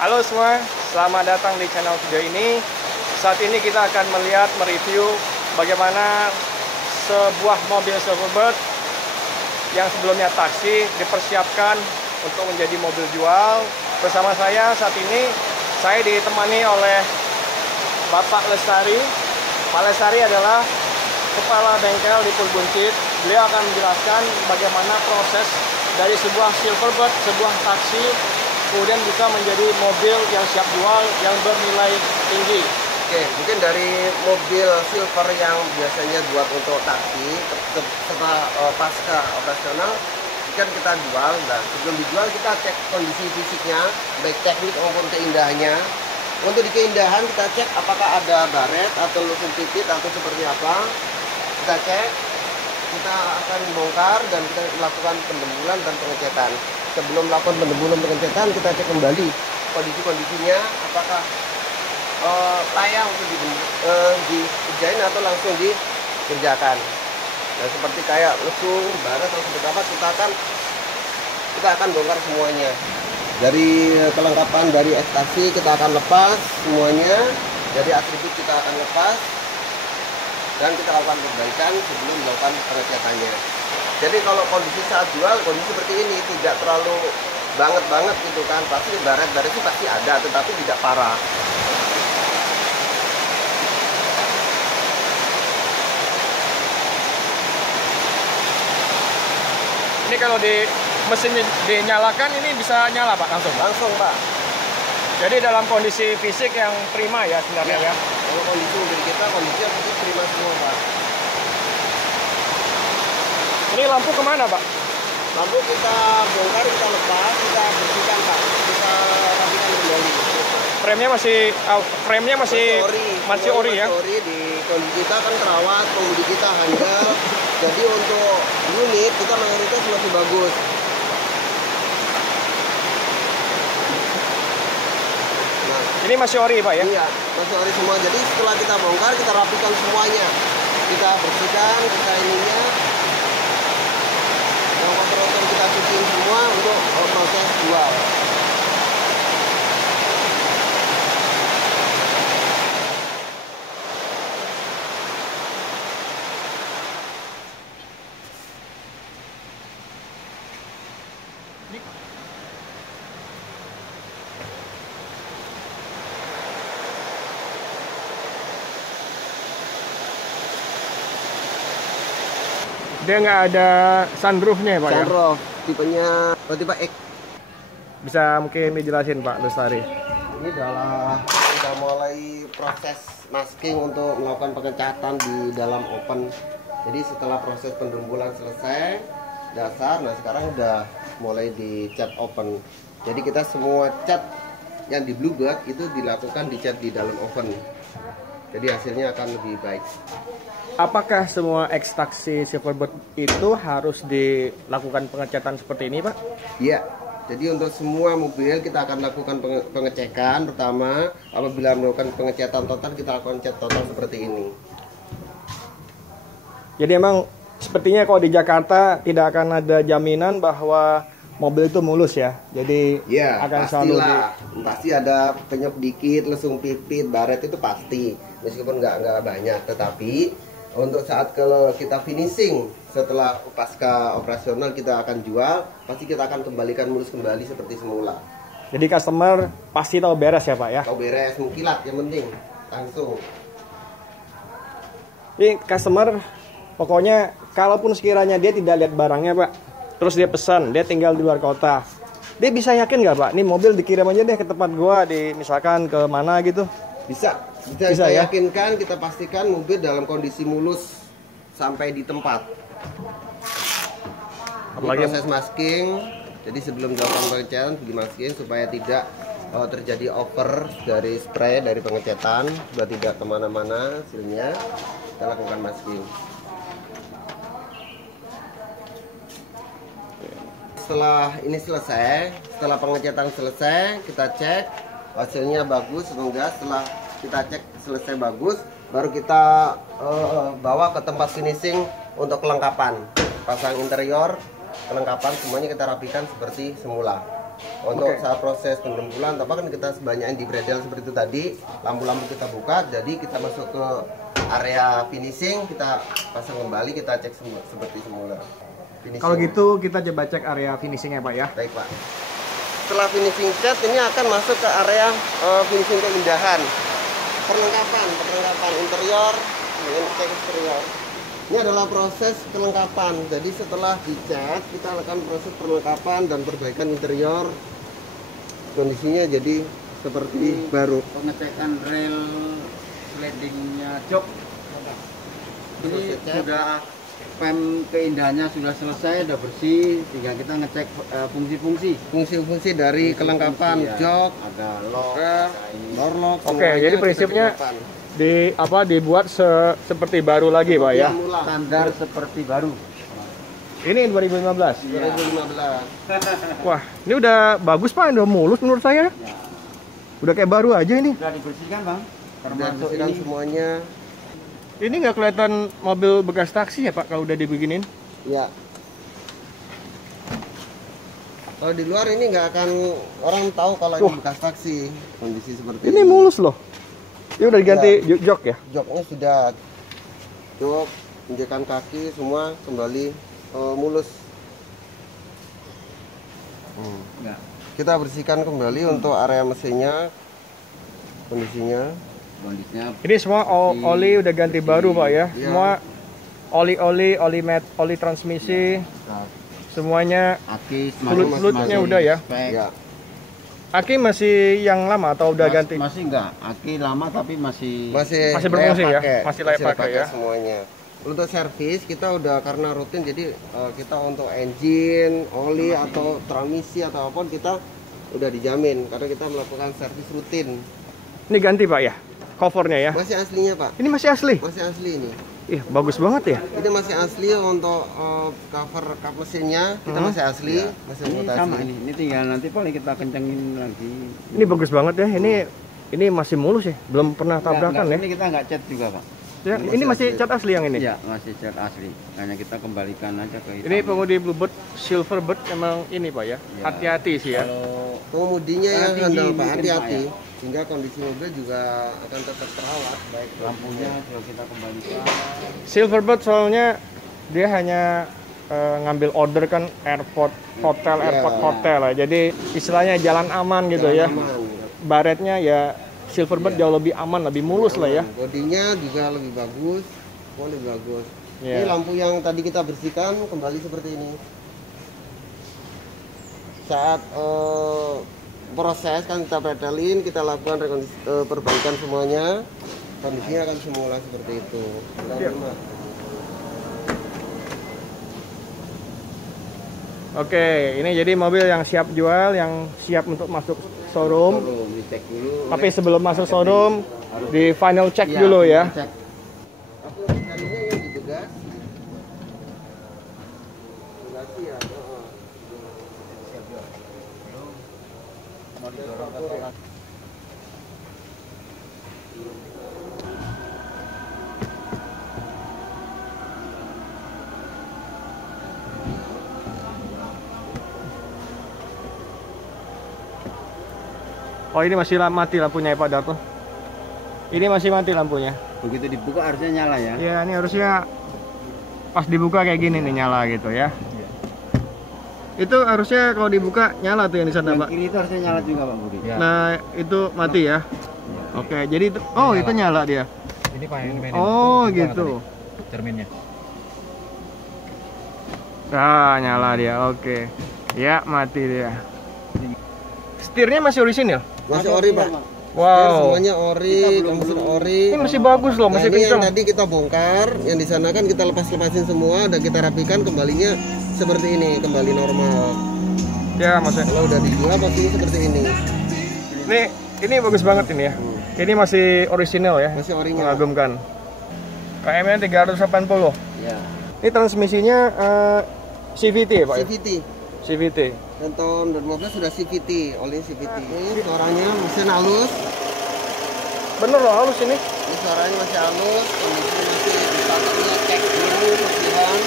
Halo semua, selamat datang di channel video ini. Saat ini kita akan mereview bagaimana sebuah mobil Silverbird yang sebelumnya taksi dipersiapkan untuk menjadi mobil jual. Bersama saya saat ini, saya ditemani oleh Bapak Lestari. Pak Lestari adalah kepala bengkel di Purbuncit. Beliau akan menjelaskan bagaimana proses dari sebuah Silverbird, sebuah taksi, kemudian bisa menjadi mobil yang siap jual yang bernilai tinggi. Oke, mungkin dari mobil silver yang biasanya buat untuk taksi setelah pasca operasional kan kita jual. Nah, sebelum dijual kita cek kondisi fisiknya, baik teknik maupun keindahannya. Untuk di keindahan kita cek apakah ada baret atau lusung titit atau seperti apa. Kita cek, kita akan bongkar dan kita lakukan pendembulan dan pengecetan. Sebelum melakukan pendembulan pengecetan, kita cek kembali kondisi-kondisinya apakah layak untuk dikerjain atau langsung dikerjakan. Nah, seperti kayak lesung, baret atau seperti apa, kita akan bongkar semuanya. Dari kelengkapan dari ekstasi kita akan lepas semuanya, dari atribut kita akan lepas dan kita lakukan perbaikan sebelum melakukan pengecatannya. Jadi kalau kondisi saat jual, kondisi seperti ini tidak terlalu banget gitu kan, pasti baret itu pasti ada, tetapi tidak parah. Ini kalau di mesin dinyalakan ini bisa nyala Pak langsung? Langsung Pak. Jadi dalam kondisi fisik yang prima ya sebenarnya ya? Kalau kondisi mobil kita, kondisinya fisik prima semua Pak. Ini lampu kemana Pak? Lampu kita bongkar, kita lepas, kita bersihkan Pak, kita rapikan kembali. Frame-nya masih ori ya? Ori. Di kondisi kita kan terawat, pengemudi kita handal. Jadi untuk unit kita mayoritas masih bagus. Nah, ini masih ori Pak ya? Iya, masih ori semua. Jadi setelah kita bongkar, kita rapikan semuanya. Kita bersihkan, kita ininya. Yang kotor-kotor kita cuciin semua untuk proses jual. Dia nggak ada sunroofnya ya Pak ya? Sunroof, tipenya tipe X. Bisa mungkin dijelasin Pak Lestari? Ini sudah mulai proses masking untuk melakukan pengecatan di dalam open. Jadi setelah proses pendembulan selesai dasar, nah sekarang udah mulai dicat open. Jadi kita semua cat yang di Bluebird itu dilakukan dicat di dalam oven. Jadi hasilnya akan lebih baik. Apakah semua ekstraksi Silverbird itu harus dilakukan pengecatan seperti ini Pak? Iya. Jadi untuk semua mobil kita akan lakukan pengecekan pertama. Apabila melakukan pengecatan total, kita lakukan cat total seperti ini. Jadi emang sepertinya kalau di Jakarta tidak akan ada jaminan bahwa mobil itu mulus ya. Jadi ya, akan selalu pasti ada penyok dikit, lesung pipit, baret itu pasti. Meskipun nggak banyak, tetapi untuk saat kalau kita finishing setelah pasca operasional kita akan jual, pasti kita akan kembalikan mulus kembali seperti semula. Jadi customer pasti tahu beres ya Pak ya? Tahu beres, mengkilat yang penting langsung. Ini customer pokoknya kalaupun sekiranya dia tidak lihat barangnya Pak, terus dia pesan, dia tinggal di luar kota, dia bisa yakin nggak Pak? Ini mobil dikirim aja deh ke tempat gua, misalkan ke mana gitu? Bisa kita ya? Yakinkan, kita pastikan mobil dalam kondisi mulus sampai di tempat. Apalagi proses masking, jadi sebelum dilakukan pengecetan di masking supaya tidak terjadi over dari spray dari pengecetan, supaya tidak kemana-mana hasilnya, kita lakukan masking. Setelah ini selesai, setelah pengecetan selesai, kita cek hasilnya bagus atau enggak. Setelah kita cek selesai bagus, baru kita bawa ke tempat finishing untuk kelengkapan, pasang interior, kelengkapan semuanya kita rapikan seperti semula. Untuk saat proses penggembulan, tapi kan kita sebanyak di bredel seperti itu tadi, lampu-lampu kita buka, jadi kita masuk ke area finishing, kita pasang kembali, kita cek seperti semula. Kalau gitu kita coba cek area finishingnya Pak ya. Baik Pak. Setelah finishing cat, ini akan masuk ke area finishing keindahan, perlengkapan interior, cek eksterior. Ini adalah proses kelengkapan. Jadi setelah dicat, kita lakukan proses perlengkapan dan perbaikan interior. Kondisinya jadi seperti baru. Pengecekan rel slidingnya jok. Ini sudah PEM keindahannya sudah selesai, sudah bersih. Tinggal kita ngecek fungsi-fungsi dari kelengkapan jok, ada lock, door lock. Oke, jadi prinsipnya dibuat seperti baru lagi Pak ya. Standar seperti baru. Ini 2015. 2015. Wah, ini udah bagus Pak, udah mulus menurut saya. Ya. Udah kayak baru aja ini. Sudah dibersihkan Bang. Termasuk ini semuanya. Ini nggak kelihatan mobil bekas taksi ya Pak kalau udah dibikinin? Ya. Kalau di luar ini nggak akan orang tahu kalau ini bekas taksi. Kondisi seperti ini mulus loh. Ini udah diganti jok ya? Joknya sudah. Jok, injekan kaki semua kembali mulus. Ya. Kita bersihkan kembali untuk area mesinnya, kondisinya. Ini semua oli udah ganti baru Pak ya. Semua oli transmisi, semuanya fluid-fluidnya udah ya. Aki masih yang lama atau udah ganti? Masih enggak, aki lama tapi masih berfungsi ya, masih layak pakai ya semuanya. Untuk servis kita udah karena rutin, jadi kita untuk engine, oli atau transmisi atau apapun kita udah dijamin karena kita melakukan servis rutin. Ini ganti Pak ya, covernya ya? Masih aslinya Pak. Ini masih asli? Masih asli ini. Ih, bagus banget ya. Ini masih asli untuk cover kap mesinnya kita masih asli, masih ini mutasi. sama ini tinggal nanti paling kita kencengin lagi. Ini bagus banget ya. Ini masih mulus ya, belum pernah tabrakan ya. Ini kita nggak cat juga Pak. Ya, ini masih cat asli yang ini? Iya, masih cat asli. Hanya kita kembalikan aja ke hitam. Ini pengemudi Bluebird Silverbird emang ini Pak ya. Hati-hati sih ya. Kalau pengemudinya yang handal Pak, hati-hati. ya. Sehingga kondisi mobil juga akan tetap terawat baik. Lampunya sudah kita kembalikan. Silverbird soalnya dia hanya ngambil order kan airport hotel lah. Jadi istilahnya jalan aman gitu ya. Baretnya ya Silverbird jauh lebih aman, lebih mulus lah ya. Bodinya juga lebih bagus, lebih bagus. Yeah. Ini lampu yang tadi kita bersihkan kembali seperti ini. Saat proses kan kita pretelin, kita lakukan perbaikan semuanya, kondisinya akan semula seperti itu. Yeah. Oke, ini jadi mobil yang siap jual, yang siap untuk masuk showroom. Dicek dulu. Tapi sebelum masuk showroom, di final check dulu ya. Cek. Aku carinya yang di begas. Begasi ya. Mau didorong ke tengah. Oh, ini masih mati lampunya ya Pak Darto. Ini masih mati lampunya. Begitu dibuka harusnya nyala ya. Ya, ini harusnya pas dibuka kayak gini nih nyala gitu ya. Itu harusnya kalau dibuka nyala tuh yang di sana Pak. Kiri itu harusnya nyala juga Pak Budi. Nah, itu mati ya. Oke, jadi itu itu nyala dia. Ini Pak yang dimainin. Oh, gitu. Cerminnya. Ah, nyala dia. Oke. Ya, mati dia. Setirnya masih orisinil? Masih ori Pak. Wow. Semuanya ori, mesin ori. Ini masih bagus loh, masih ini kencang. yang tadi kita bongkar, yang di sana kan kita lepasin semua dan kita rapikan, kembalinya seperti ini, kembali normal. Ya, maksudnya. Kalau udah dijual pastinya seperti ini. Ini bagus banget ini ya. Ini masih orisinil ya. Masih original. Mengagumkan. KM-nya 380. Ya. Ini transmisinya CVT ya Pak? ya? CVT. Dan tahun 2012 sudah CVT, oleh CVT. Ini suaranya mesin halus. Bener loh halus ini. Ini suaranya masih halus, kondisi masih dipakai cek dulu kesihan.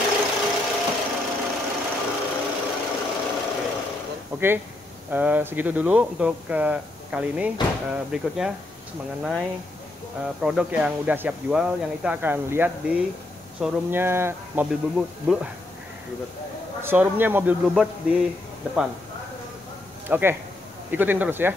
Oke. segitu dulu untuk kali ini. Berikutnya mengenai produk yang udah siap jual yang kita akan lihat di showroomnya mobil Bluebird di depan. Oke, ikutin terus ya.